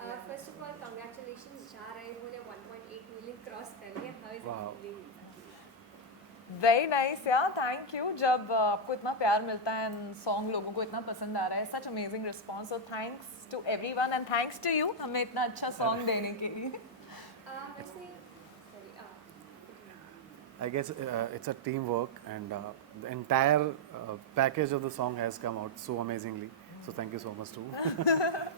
First of all congratulations जा रहे हो ने 1.8 मिलियन क्रॉस कर लिया. हाउ इज इट वाह फीलिंग? वेरी नाइस यार, थैंक यू. जब आपको इतना प्यार मिलता है एंड सॉन्ग लोगों को इतना पसंद आ रहा है, such amazing response. So thanks to everyone and thanks to you हमें इतना अच्छा सॉन्ग देने के लिए. वैसे sorry I guess it's a teamwork and the entire package of the song has come out so amazingly. So thank you so much too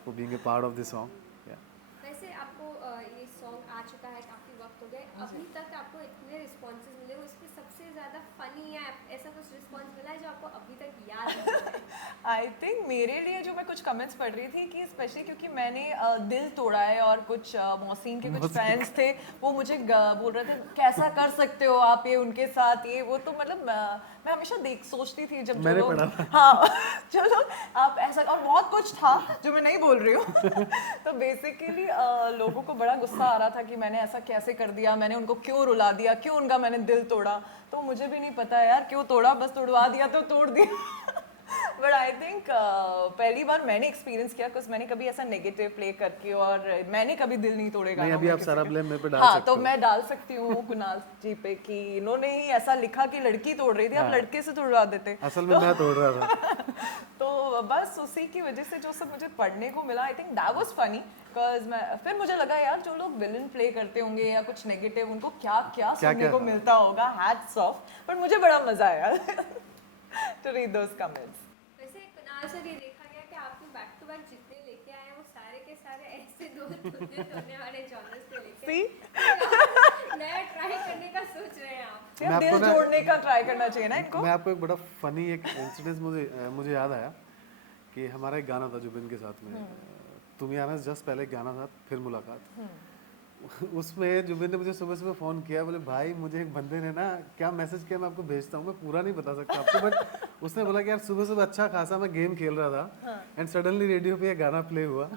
for being a part of this song. Yeah. वैसे आपको ये song आ चुका है, काफ़ी वक्त हो गए, अभी तक आपको इतने रिस्पॉन्सेज मिले, उसमें सबसे ज़्यादा फनी या ऐसा कुछ रिस्पॉन्स मिला है जो आपको अभी तक याद है? आई थिंक मेरे लिए जो मैं कुछ कमेंट्स पढ़ रही थी कि स्पेशली क्योंकि मैंने दिल तोड़ा है और कुछ मोहसिन के कुछ फैंस थे, वो मुझे बोल रहे थे कैसा कर सकते हो आप ये उनके साथ ये वो. तो मतलब मैं हमेशा सोचती थी जब जो मैंने लोग पढ़ा था. हाँ जो लोग आप ऐसा, और बहुत कुछ था जो मैं नहीं बोल रही हूँ तो बेसिकली लोगों को बड़ा गुस्सा आ रहा था कि मैंने ऐसा कैसे कर दिया, मैंने उनको क्यों रुला दिया, क्यों उनका मैंने दिल तोड़ा. तो मुझे भी नहीं पता यार क्यों तोड़ा, बस तोड़वा दिया तो तोड़ दिया. बट आई थिंक पहली बार मैंने एक्सपीरियंस किया कुछ, मैंने कभी ऐसा नेगेटिव प्ले करके, और मैंने कभी दिल नहीं तोड़ेगा. नहीं, अभी आप सारा blame मेरे पे डाल हाँ सकते तो हो. मैं डाल सकती हूँ कुणाल जी पे कि इन्होंने ही ऐसा लिखा कि लड़की तोड़ रही थी, आप हाँ. लड़के से तोड़वा देते. असल में मैं तोड़ रहा था. तो बस उसी की वजह से जो सब मुझे पढ़ने को मिला, I think that was funny because मैं फिर मुझे लगा यार जो लोग विलन प्ले करते होंगे या कुछ नेगेटिव, उनको क्या क्या सुनने क्या? को मिलता होगा. Hats off. बट मुझे बड़ा मजा आया टू रीड दोस कमेंट्स. वैसे कुणाल सर, ये देखा गया कि आपने बैक टू बैक जितने लेके आए हैं वो सारे के सारे ऐसे दो दिल तोड़ने वाले जॉनर्स पे लेके सी नया ट्राई करने का सोच रहे हैं आप. मैं दिल आपको ना- जोड़ने का ट्राई करना चाहिए ना इनको. मैं आपको एक बड़ा फनी एक इंसिडेंस मुझे याद आया कि हमारा एक गाना था जुबिन के साथ में, तुम आना जस्ट पहले एक गाना था फिर मुलाकात. उसमें जुबिन ने मुझे सुबह सुबह फ़ोन किया, बोले भाई मुझे एक बंदे ने ना क्या मैसेज किया, मैं आपको भेजता हूँ, मैं पूरा नहीं बता सकता आपको, बट उसने बोला कि यार सुबह सुबह अच्छा खासा मैं गेम खेल रहा था एंड सडनली रेडियो पे ये गाना प्ले हुआ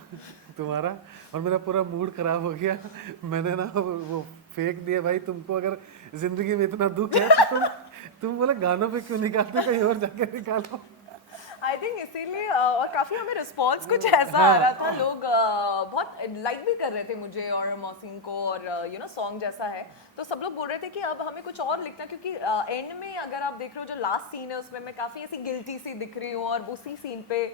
तुम्हारा, और मेरा पूरा मूड ख़राब हो गया. मैंने ना वो फेंक दिया, भाई तुमको अगर ज़िंदगी में इतना दुख है तो तुम बोले गानों पे क्यों निकालते, कहीं और जाके निकालो. आई थिंक इसीलिए और काफ़ी हमें रिस्पॉन्स कुछ ऐसा आ रहा था, लोग बहुत लाइक भी कर रहे थे मुझे और मोहसिन को, और यू नो सॉन्ग जैसा है तो सब लोग बोल रहे थे कि अब हमें कुछ और लिखना, क्योंकि एंड में अगर आप देख रहे हो जो लास्ट सीन है उसमें मैं काफ़ी ऐसी गिल्टी सी दिख रही हूँ, और उसी सीन पे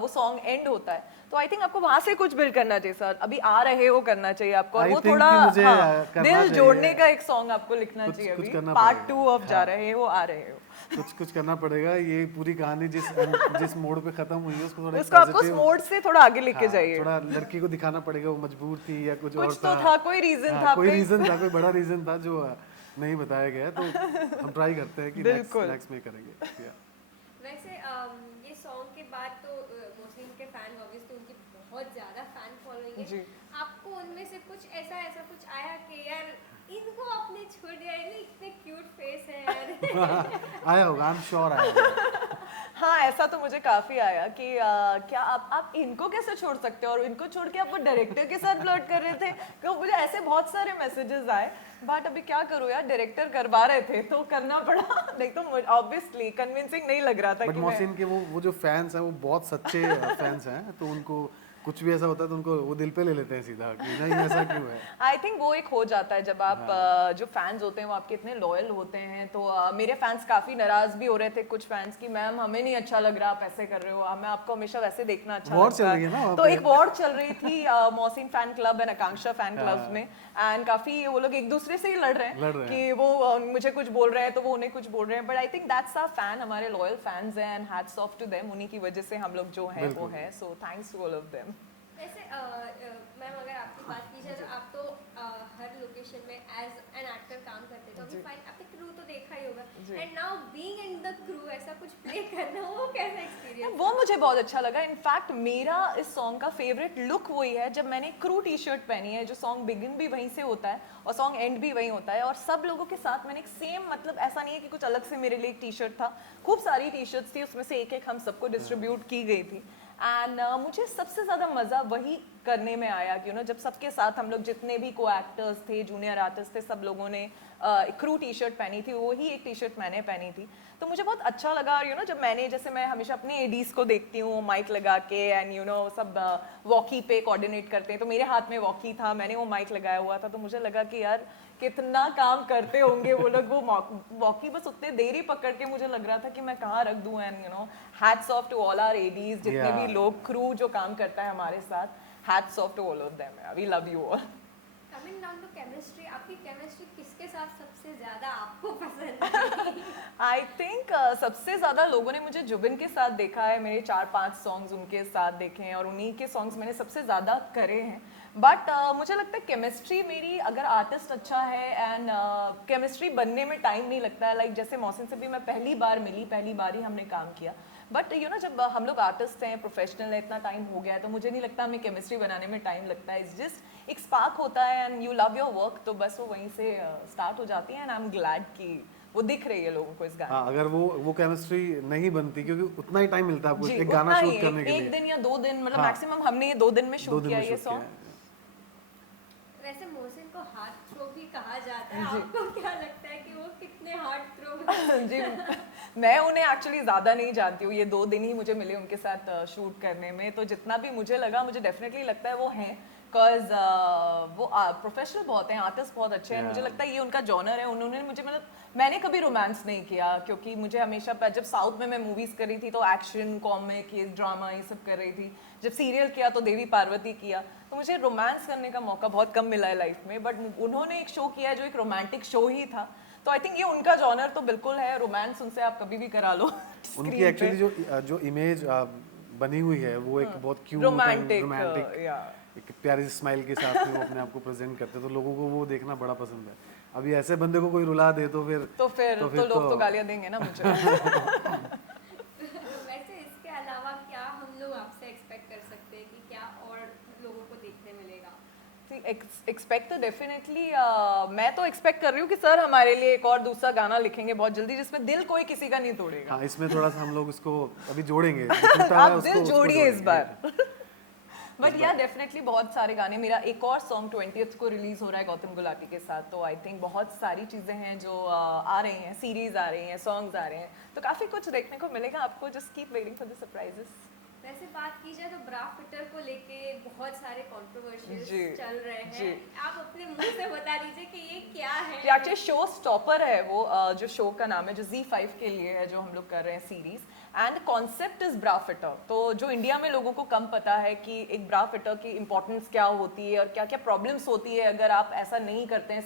वो सॉन्ग एंड होता है. तो आई थिंक आपको वहाँ से कुछ बिल्ड करना चाहिए सर, अभी आ रहे हो करना चाहिए आपको, और I वो think थोड़ा कि मुझे, दिल करना चाहिए. जोड़ने का एक सॉन्ग आपको लिखना कुछ- चाहिए कुछ अभी. करना पार्ट पड़ेगा. 2 ऑफ जा रहे हो आ रहे हो, कुछ करना पड़ेगा. ये पूरी कहानी जिस मोड़ पे खत्म हुई है उसको थोड़ा उसको आपको positive- मोड से थोड़ा आगे लेके हाँ, जाइए. थोड़ा लड़की को दिखाना पड़ेगा वो मजबूर थी या कुछ और कुछ तो था, कोई रीजन हाँ, था, कोई कहीं- रीजन था, कोई बड़ा रीजन था जो नहीं बताया गया. तो हम ट्राई करते हैं कि बिल्कुल. नेक्स्ट में करेंगे. Yeah. वैसे ये सॉन्ग के बाद तो मुस्लिम के फैन ऑब्वियसली उनकी बहुत ज़्यादा फैन फॉलोइंग जी. है. आपको उनमें से कुछ ऐसा कुछ आया कि यार इनको आपने छोड़ दिया, इतने क्यूट फेस है यार? आया होगा, आई एम श्योर आया होगा. हाँ ऐसा तो मुझे काफी आया कि क्या आप इनको कैसे छोड़ सकते हो, और इनको छोड़ के आप वो डायरेक्टर के साथ फ्लर्ट कर रहे थे. तो मुझे ऐसे बहुत सारे मैसेजेस आए, बट अभी क्या करूँ यार, डायरेक्टर करवा रहे थे तो करना पड़ा. नहीं तो ऑब्वियसली कन्विंसिंग नहीं लग रहा था बट कि मैं मोहसिन के वो जो फैंस हैं वो बहुत सच्चे फैंस हैं, तो उनको कुछ भी ऐसा होता है तो उनको वो दिल पे ले लेते हैं सीधा कि नहीं ऐसा क्यों है. आई थिंक वो एक हो जाता है जब आप जो फैंस होते हैं वो आपके इतने लॉयल होते हैं. तो मेरे फैंस काफी नाराज भी हो रहे थे, कुछ फैंस की मैम हमें नहीं अच्छा लग रहा आप ऐसे कर रहे हो, हमें आपको हमेशा वैसे देखना अच्छा वॉर लगता चल रही है ना वहाँ तो पे. एक वॉर चल रही थी Mohsin fan club and Akanksha fan club में, एंड काफी वो लोग एक दूसरे से ही लड़ रहे हैं कि वो मुझे कुछ बोल रहे हैं तो वो उन्हें कुछ बोल रहे हैं. But I think that's our fan, हमारे लॉयल फैंस हैं, and hats off to them, उन्हीं की वजह से हम लोग जो हैं वो हैं. So thanks to all of them. वैसे मैम अगर आपकी बात की जाए तो आप तो हर लोकेशन में एज एन एक्टर काम करते थे, तो अभी फाइन आपने क्रू तो देखा ही होगा, and now being in the crew ऐसा कुछ प्ले करना वो कैसा एक्सपीरियंस? वो मुझे बहुत अच्छा लगा. इनफैक्ट मेरा इस सॉन्ग का फेवरेट लुक वही है जब मैंने क्रू टी शर्ट पहनी है, जो सॉन्ग बिगिन भी वहीं से होता है और सॉन्ग एंड भी वहीं होता है, और सब लोगों के साथ मैंने एक सेम, मतलब ऐसा नहीं है कि कुछ अलग से मेरे लिए एक टी शर्ट था, खूब सारी टी शर्ट्स थी, उसमें से एक एक हम सबको डिस्ट्रीब्यूट की गई थी. एंड मुझे सबसे ज़्यादा मज़ा वही करने में आया कि जब सबके साथ हम लोग जितने भी को एक्टर्स थे, जूनियर आर्टिस्ट थे, सब लोगों ने क्रू टी शर्ट पहनी थी, वही एक टी शर्ट मैंने पहनी थी. तो मुझे बहुत अच्छा लगा। यू नो जब मैंने, जैसे मैं हमेशा अपने एडीज को देखती हूँ माइक लगा के, एंड यू नो सब वॉकी पे कोऑर्डिनेट करते हैं, तो मेरे हाथ में वॉकी था, मैंने वो माइक लगाया हुआ था, तो मुझे लगा कि यार कितना काम करते होंगे वो लोग। वो वॉकी बस उतने देर ही पकड़ के मुझे लग रहा था कि मैं कहाँ रख दूँ। And you know hats off to all our ADs, जितने भी लोग क्रू जो काम करता है हमारे साथ, hats off to all of them, we love you all. Coming down to chemistry, आपकी केमिस्ट्री किसके साथ सबसे ज्यादा आपको पसंद है? आई थिंक सबसे ज़्यादा लोगों ने मुझे जुबिन के साथ देखा है, मेरे 4-5 सॉन्ग्स उनके साथ देखे हैं और उन्हीं के सॉन्ग्स मैंने सबसे ज़्यादा करे हैं। बट मुझे लगता है केमिस्ट्री मेरी, अगर आर्टिस्ट अच्छा है एंड केमिस्ट्री बनने में टाइम नहीं लगता है। लाइक जैसे मौसम से भी मैं पहली बार मिली, पहली बार ही हमने काम किया, बट यू नो जब हम लोग आर्टिस्ट हैं, प्रोफेशनल है, इतना टाइम हो गया है, तो मुझे नहीं लगता हमें केमिस्ट्री बनाने में टाइम लगता है। इट्स जस्ट एक स्पार्क होता है and you love your work, तो बस वो वहीं से स्टार्ट हो जाती है। एंड आई एम ग्लैड कि वो दिख रही है लोगों को इस गाने। हाँ, अगर वो केमिस्ट्री नहीं बनती, क्योंकि उतना ही टाइम मिलता है आपको जी, एक गाना उतना ही, शूट करने के लिए, एक दिन या 2 दिन, मतलब हाँ, मैक्सिमम हमने ये 2 दिन में 2 शूट दिन किया में ये शूट किया सॉन्ग। है। वैसे मोहसिन को हार्ट थ्रो भी कहा जाता है, जी। आपको क्या लगता है कि वो कितने हार्ट थ्रो? जी, मैं उन्हें एक्चुअली ज़्यादा नहीं जानती हूँ, ये 2 दिन ही मुझे मिले उनके साथ शूट करने में, तो जितना भी मुझे लगा, मुझे डेफिनेटली लगता है वो हैं, बिकॉज वो प्रोफेशनल बहुत हैं, आर्टिस्ट बहुत अच्छे हैं। मुझे लगता है ये उनका जॉनर है। उन्होंने मुझे, मतलब मैंने कभी रोमांस नहीं किया, क्योंकि मुझे हमेशा, जब साउथ में मैं मूवीज़ कर रही थी तो एक्शन, कॉमिक, ये ड्रामा, ये सब कर रही थी। जब सीरियल किया तो देवी पार्वती किया, तो मुझे रोमांस करने का मौका बहुत कम मिला है लाइफ में। बट उन्होंने एक शो किया जो एक रोमांटिक शो ही था, तो आई थिंक ये उनका जॉनर तो बिल्कुल है। रोमांस उनसे आप कभी भी करा लो। उनकी एक्चुअली जो इमेज बनी हुई है वो एक बहुत क्यूट रोमांटिक, रोमांटिक, एक प्यारी स्माइल के साथ में वो अपने आप को प्रेजेंट करते हैं, तो लोगों को वो देखना बड़ा पसंद है। अभी ऐसे बंदे को कोई रुला दे तो फिर लोग तो गालियां देंगे ना मुझे। वैसे इसके अलावा क्या हम लोग आपसे एक्सपेक्ट कर सकते हैं कि क्या और लोगों को देखने मिलेगा? एक्सपेक्ट तो डेफिनेटली मैं तो एक्सपेक्ट कर रही हूँ कि सर हमारे लिए एक और दूसरा गाना लिखेंगे बहुत जल्दी, जिसमें दिल कोई किसी का नहीं तोड़ेगा। हाँ, इसमें थोड़ा सा हम लोग इसको अभी जोड़ेंगे, जो टूटा हुआ है आप दिल उसको जोड़िए इस जोड़ेंगे। बार। बट या डेफिनेटली बहुत सारे गाने, मेरा एक और सॉन्ग 20th को रिलीज हो रहा है गौतम गुलाटी के साथ, तो आई थिंक बहुत सारी चीज़ें हैं जो आ रही हैं, सीरीज आ रही हैं, सॉन्ग्स आ रहे हैं, तो काफ़ी कुछ देखने को मिलेगा आपको। Just keep waiting for the surprises. वैसे बात की जाए तो ब्रा फिटर को लेके बहुत सारे कंट्रोवर्शियल्स जी, चल रहे जी। हैं, आप अपने मुंह से बता दीजिए कि ये क्या है? ये एक्चुअली शो स्टॉपर है वो, जो शो का नाम है, जो Z5 के लिए है, जो हम लोग कर रहे हैं series, and concept is bra fitter. तो जो इंडिया में लोगों को कम पता है कि एक ब्रा फिटर की इंपॉर्टेंस क्या होती है और क्या क्या प्रॉब्लम्स होती है अगर आप ऐसा नहीं करते हैं,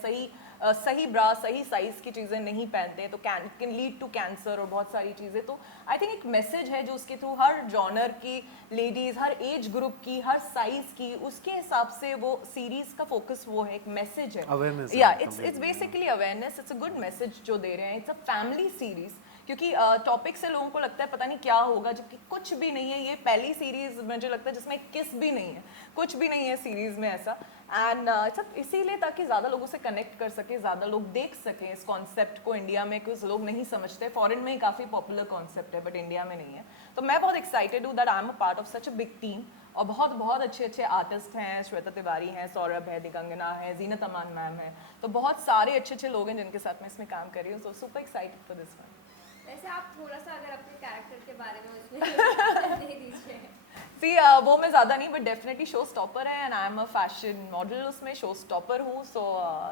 सही ब्रा, सही साइज की चीज़ें नहीं पहनते हैं, तो कैन लीड टू कैंसर और बहुत सारी चीज़ें। तो आई थिंक एक मैसेज है जो उसके थ्रू हर जॉनर की लेडीज़, हर एज ग्रुप की, हर साइज की, उसके हिसाब से वो सीरीज का फोकस वो है, एक मैसेज है, Awareness है, या it's completely, basically awareness, it's a good message जो दे रहे हैं। इट्स अ फैमिली सीरीज, क्योंकि टॉपिक से लोगों को लगता है पता नहीं क्या होगा, जबकि कुछ भी नहीं है। ये पहली सीरीज मुझे लगता है जिसमें किस भी नहीं है, कुछ भी नहीं है सीरीज में ऐसा। एंड सब इसीलिए ताकि ज़्यादा लोगों से कनेक्ट कर सके, ज़्यादा लोग देख सकें इस कॉन्सेप्ट को। इंडिया में कुछ लोग नहीं समझते, फॉरेन में ही काफ़ी पॉपुलर कॉन्सेप्ट है, बट इंडिया में नहीं है। तो मैं बहुत एक्साइटेड हूँ that I am a part of such a big team, और बहुत बहुत अच्छे अच्छे आर्टिस्ट हैं, श्वेता तिवारी हैं, सौरभ है, दिगंगना है, जीनत अमान मैम है, तो बहुत सारे अच्छे अच्छे लोग हैं जिनके साथ मैं इसमें काम कर रही हूँ। So super excited for this one. वैसे आप थोड़ा सा अगर अपने कैरेक्टर के बारे में उसमें दे दीजिए। सी वो मैं ज़्यादा नहीं, बट डेफिनेटली शो स्टॉपर है, and I am a fashion model, उसमें शो स्टॉपर हूँ। So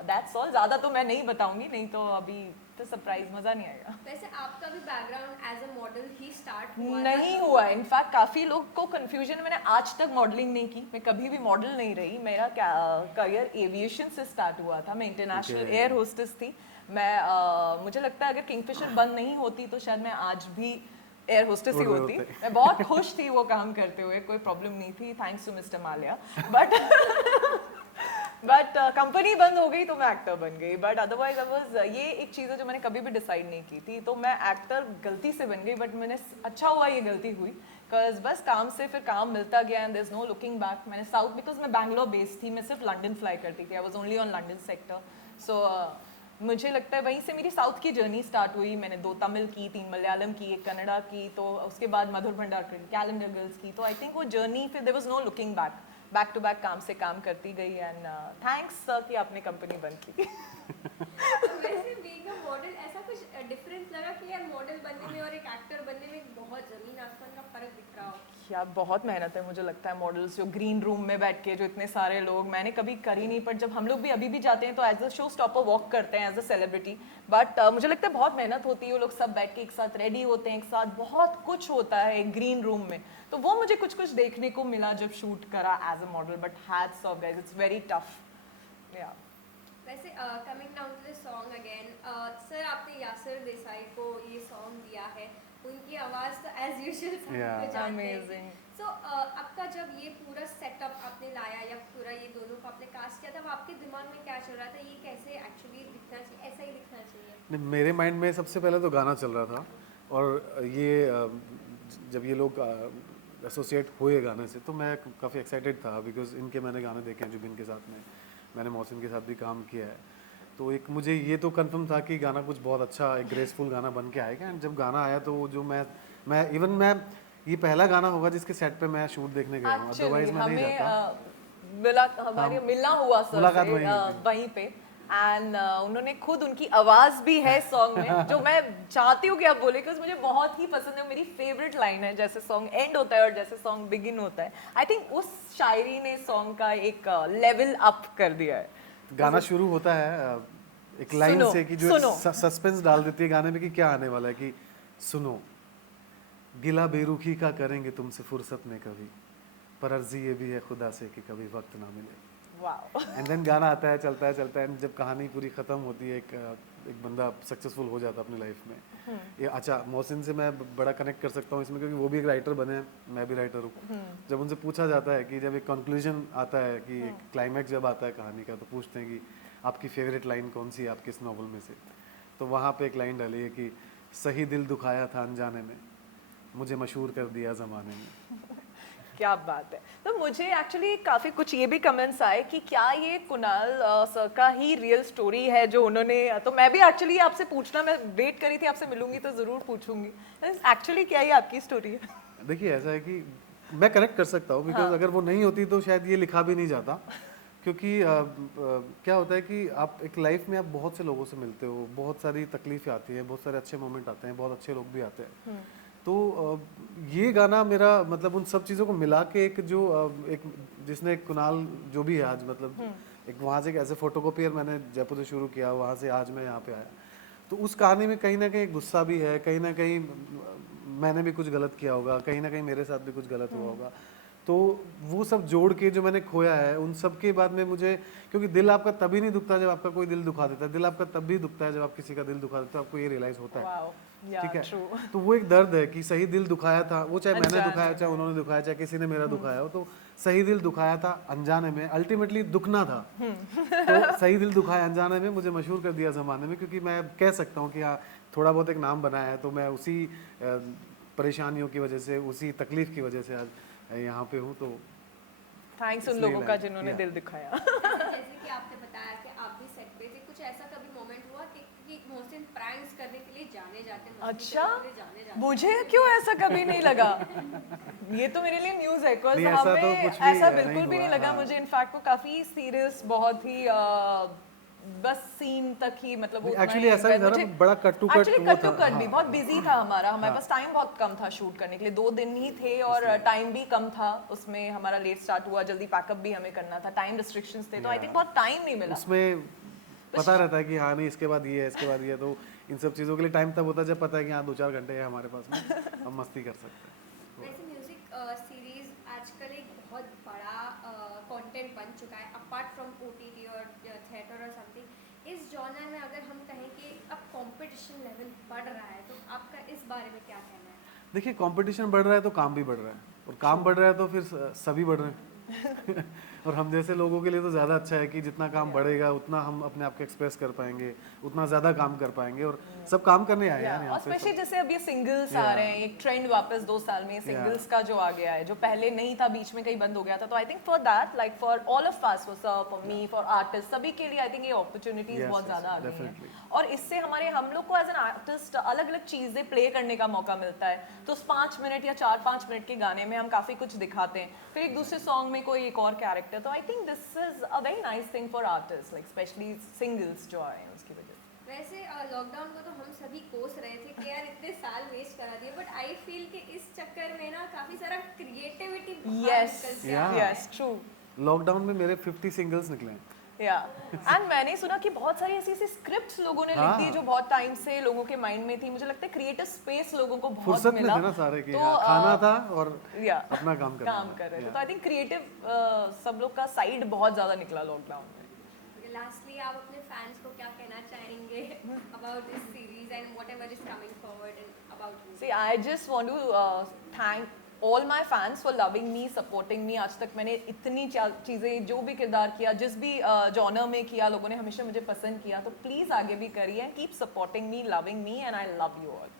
that's all. ज़्यादा तो मैं नहीं बताऊंगी, नहीं तो अभी तो सरप्राइज मज़ा नहीं आएगा। वैसे आपका भी बैकग्राउंड एज अ मॉडल ही स्टार्ट हुआ नहीं हुआ, इनफैक्ट काफ़ी लोग को कन्फ्यूजन। मैंने आज तक मॉडलिंग नहीं की, मैं कभी भी मॉडल नहीं रही। मेरा करियर एविएशन से स्टार्ट हुआ था, मैं इंटरनेशनल एयर होस्टेस थी। मैं मुझे लगता है अगर किंगफिशर बंद नहीं होती तो शायद मैं आज भी एयर होस्टेस ही होती। मैं बहुत खुश थी वो काम करते हुए, कोई प्रॉब्लम नहीं थी, thanks to mister Mallya. But company बंद हो गई तो मैं एक्टर बन गई। बट अदरवाइज ये एक चीज़ है जो मैंने कभी भी डिसाइड नहीं की थी, तो मैं एक्टर गलती से बन गई। बट मैंने, अच्छा हुआ ये गलती हुई, बिकॉज बस काम से फिर काम मिलता गया, and there is no looking back. मैंने साउथ, बिकॉज मैं बैंगलोर बेस्ड थी, मैं सिर्फ लंदन फ्लाई करती थी, I was only on London sector. So मुझे लगता है वहीं से मेरी साउथ की जर्नी स्टार्ट हुई। मैंने 2 तमिल की, 3 मलयालम की, 1 कन्नड़ा की, तो उसके बाद मधुर भंडारकर की, कैलेंडर गर्ल्स की। तो आई थिंक वो जर्नी फिर there was no looking back, back to back काम से काम करती गई। एंड थैंक्स सर कि आपने कंपनी बंद की। वैसे बीइंग अ मॉडल ऐसा कुछ डिफरेंस लगा कि यार मॉडल बनने में और एक एक्टर बनने में बहुत ज़मीन आसमान का फर्क दिख रहा हो? यार बहुत मेहनत है मुझे लगता है मॉडल्स जो ग्रीन रूम में बैठ के जो इतने सारे लोग, मैंने कभी करी नहीं, पर जब हम लोग भी अभी भी जाते हैं तो as a show stopper walk करते हैं एज अ सेलिब्रिटी, बट मुझे लगता है बहुत मेहनत होती है, वो लोग सब बैठ के एक साथ रेडी होते हैं, एक साथ बहुत कुछ होता है एक ग्रीन रूम में, तो वो मुझे कुछ कुछ देखने को मिला जब शूट करा as a model, but hats off guys, it's very tough. या वैसे coming down to the song again, sir आपने यासिर देसाई को ये सॉन्ग दिया है, उनकी आवाज़ तो एज यूजुअल सब Yeah. तो जानते Amazing. हैं। सो आपका जब ये पूरा सेटअप आपने लाया या पूरा ये दोनों को आपने कास्ट किया, तब आपके दिमाग में क्या चल रहा था, ये कैसे एक्चुअली दिखना चाहिए, ऐसा ही दिखना चाहिए? नहीं, मेरे माइंड में सबसे पहले तो गाना चल रहा था, और ये जब ये लोग एसोसिएट हुए गाने से तो मैं काफ़ी एक्साइटेड था, बिकॉज इनके मैंने गाने देखे हैं जुबिन के साथ में, मैंने मोहसिन के साथ भी काम किया है, तो एक मुझे ये तो कंफर्म था कि गाना कुछ बहुत अच्छा एक ग्रेसफुल गाना बन के आएगा। एंड जब गाना आया तो वो जो मैं ये पहला गाना होगा जिसके सेट पे मैं शूट देखने गया हूँ, अदरवाइज मैं नहीं जाता। हमारे मिलना हुआ सर मुलाकात से वहीं हुई थी। वहीं पे, एंड उन्होंने खुद, उनकी आवाज भी है सॉन्ग में जो मैं चाहती हूँ कि आप बोले, क्योंकि मुझे बहुत ही पसंद है, मेरी फेवरेट लाइन है जैसे सॉन्ग एंड होता है और जैसे सॉन्ग बिगिन होता है। आई थिंक उस शायरी ने सॉन्ग का एक लेवल अप कर दिया है। गाना शुरू होता है एक लाइन सुनो, से कि जो सुनो। सस्पेंस डाल देती है गाने में कि क्या आने वाला है, कि सुनो गिला बेरुखी का करेंगे तुमसे फुर्सत में कभी, पर अर्जी ये भी है खुदा से कि कभी वक्त ना मिले। वाओ। एंड देन गाना आता है, चलता है, and जब कहानी पूरी ख़त्म होती है, एक बंदा सक्सेसफुल हो जाता है अपनी लाइफ में। ये अच्छा, मोहसिन से मैं बड़ा कनेक्ट कर सकता हूँ इसमें, क्योंकि वो भी एक राइटर बने हैं, मैं भी राइटर हूँ। जब उनसे पूछा जाता है कि जब एक कंक्लूजन आता है, कि एक क्लाइमैक्स जब आता है कहानी का, तो पूछते हैं कि आपकी फेवरेट लाइन कौन सी है आपके इस नॉवल में से, तो वहाँ पे एक लाइन डाली है कि सही दिल दुखाया था अनजाने में, मुझे मशहूर कर दिया ज़माने में। क्या बात है। तो मुझे एक्चुअली काफ़ी कुछ ये भी कमेंट्स आए कि क्या ये कुणाल सर का ही रियल स्टोरी है जो उन्होंने, तो मैं भी एक्चुअली आपसे पूछना, मैं वेट करी थी आपसे मिलूंगी तो ज़रूर पूछूंगी एक्चुअली क्या ये आपकी स्टोरी है। देखिए ऐसा है कि मैं कनेक्ट कर सकता हूँ, बिकॉज अगर वो नहीं होती तो शायद ये लिखा भी नहीं जाता, क्योंकि क्या होता है कि आप एक लाइफ में आप बहुत से लोगों से मिलते हो, बहुत सारी तकलीफें आती हैं, बहुत सारे अच्छे मोमेंट आते हैं, बहुत अच्छे लोग भी आते हैं, तो ये गाना मेरा मतलब उन सब चीज़ों को मिला के एक जो एक जिसने कुणाल जो भी है आज, मतलब एक वहाँ से ऐसे फोटोकॉपियर मैंने जयपुर से शुरू किया, वहाँ से आज मैं यहाँ पे आया, तो उस कहानी में कहीं ना कहीं गुस्सा भी है, कहीं ना कहीं मैंने भी कुछ गलत किया होगा, कहीं ना कहीं मेरे साथ भी कुछ गलत हुआ होगा, तो वो सब जोड़ के जो मैंने खोया है उन सब के बाद में मुझे, क्योंकि दिल आपका तभी नहीं दुखता जब आपका कोई दिल दुखा देता है, दिल आपका तब भी दुखता है जब आप किसी का दिल दुखा देते हो, आपको ये रियलाइज होता है। वाओ, ठीक है, ट्रू। तो वो एक दर्द है कि सही दिल दुखाया था, वो चाहे मैंने अनजाने दुखाया, चाहे उन्होंने दुखाया, चाहे किसी ने मेरा दुखाया हो, तो सही दिल दुखाया था अनजाने में, अल्टीमेटली दुखना था। तो सही दिल दुखाया अनजाने में, मुझे मशहूर कर दिया ज़माने में, क्योंकि मैं कह सकता हूँ कि हाँ थोड़ा बहुत एक नाम बनाया है, तो मैं उसी परेशानियों की वजह से, उसी तकलीफ की वजह से आज यहाँ पे हूँ। तो थैंक्स उन इसलिए लोगों का like, जिन्होंने yeah. दिल दिखाया। जैसे कि आपने बताया कि आप भी सेट पे थे, कुछ ऐसा कभी मोमेंट हुआ कि मोहसिन प्रैंक्स करने के लिए जाने जाते, मस्ती अच्छा, करने के लिए जाने जाते? मुझे क्यों ऐसा कभी नहीं लगा, ये तो मेरे लिए न्यूज़ है, बिकॉज नहीं, ऐसा तो हमें कुछ भी ऐसा नहीं बिल्कुल भी हुआ, नहीं लगा हाँ। मुझे। इनफैक्ट वो काफी सीरियस, बहुत ही बस सीन तक ही, मतलब एक्चुअली ऐसा भी था ना, बड़ा कट टू कट वो था, कट भी हाँ। बहुत बिजी था हमारा, हमारे पास टाइम बहुत कम था शूट करने के लिए, 2 दिन ही थे और टाइम भी कम था, उसमें हमारा लेट स्टार्ट हुआ, जल्दी पैकअप भी हमें करना था, टाइम रिस्ट्रिक्शंस थे, तो आई थिंक बहुत टाइम नहीं मिला। उसमें पता रहता है कि हाँ नहीं इसके बाद ये है, इसके बाद ये है, तो इन सब चीज़ों के लिए टाइम तब होता है जब पता है कि हाँ 2-4 घंटे है हमारे पास में, हम मस्ती कर सकते हैं। वैसे म्यूजिक सीरीज आजकल एक बहुत बड़ा कंटेंट बन चुका है, अपार्ट फ्रॉम ओटीटी और थिएटर और समथिंग। इस जॉनर में अगर हम कहें कि अब कंपटीशन लेवल बढ़ रहा है, तो आपका इस बारे में क्या कहना है? देखिए कंपटीशन बढ़ रहा है तो काम भी बढ़ रहा है, और काम बढ़ रहा है तो फिर सभी बढ़ रहे हैं। और हम जैसे लोगों के लिए तो ज़्यादा अच्छा है कि जितना काम बढ़ेगा उतना हम अपने आप को एक्सप्रेस कर पाएंगे, उतना ज़्यादा काम कर पाएंगे, और सब काम करने आए हैं यार यहाँ और पे। स्पेशली जैसे अब ये सिंगल्स आ रहे हैं, एक ट्रेंड वापस 2 साल में सिंगल्स का जो आ गया है, जो पहले नहीं था, बीच में कहीं बंद हो गया था, तो I think for that, like for all of us, for me, for artist, सभी के लिए आई थिंक ये अपॉर्चुनिटीज बहुत ज़्यादा आ गई हैं, और इससे हम लोग को एज एन आर्टिस्ट अलग अलग चीज़ें प्ले करने का मौका मिलता है। तो उस 5 मिनट या 4-5 मिनट के गाने में हम काफ़ी कुछ दिखाते हैं, फिर एक दूसरे सॉन्ग में कोई एक और कैरेक्टर, तो I think this is a very nice thing for artist, like specially singles जो आ रहे हैं उसकी वजह से। वैसे लॉकडाउन को तो हम सभी कोस रहे थे कि यार इतने साल वेस्ट करा दिए, बट आई फील कि इस चक्कर में ना काफी सारा क्रिएटिविटी Yes, निकल के Yeah. आया। yes, true. लॉकडाउन में मेरे 50 सिंगल्स निकले हैं। या एंड मैंने सुना कि बहुत सारी ऐसी ऐसी स्क्रिप्ट्स लोगों ने लिख दी हाँ। जो बहुत टाइम से लोगों के माइंड में थी। मुझे लगता है क्रिएटिव स्पेस लोगों को बहुत फुर्सत में मिला। थे ना सारे कि तो, हाँ, खाना था और या अपना काम करना काम था। कर रहे थे। Yeah. तो आई थिंक क्रिएटिव सब लोग का साइड बहुत ज्यादा निकला लॉकडाउन में। लास्टली आप अपने फैंस को क्या कहना चाहेंगे about this series and whatever is coming forward and about you? See, I just want to thank all my fans for loving me, supporting me. आज तक मैंने इतनी चीज़ें, जो भी किरदार किया, जिस भी जॉनर में किया, लोगों ने हमेशा मुझे पसंद किया। तो प्लीज़ आगे भी करिए and keep supporting me, loving me, and I love you all.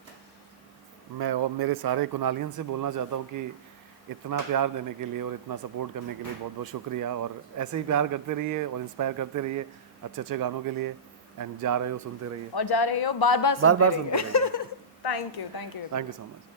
मैं और मेरे सारे कुनालियन से बोलना चाहता हूँ कि इतना प्यार देने के लिए और इतना सपोर्ट करने के लिए बहुत बहुत शुक्रिया, और ऐसे ही प्यार करते रहिए और इंस्पायर करते रहिए अच्छे अच्छे गानों के लिए, एंड जा रहे हो सुनते रहिए, और जा रहे हो बार बार बार बार सुनते रहिए। Thank you, thank you. Thank you so much.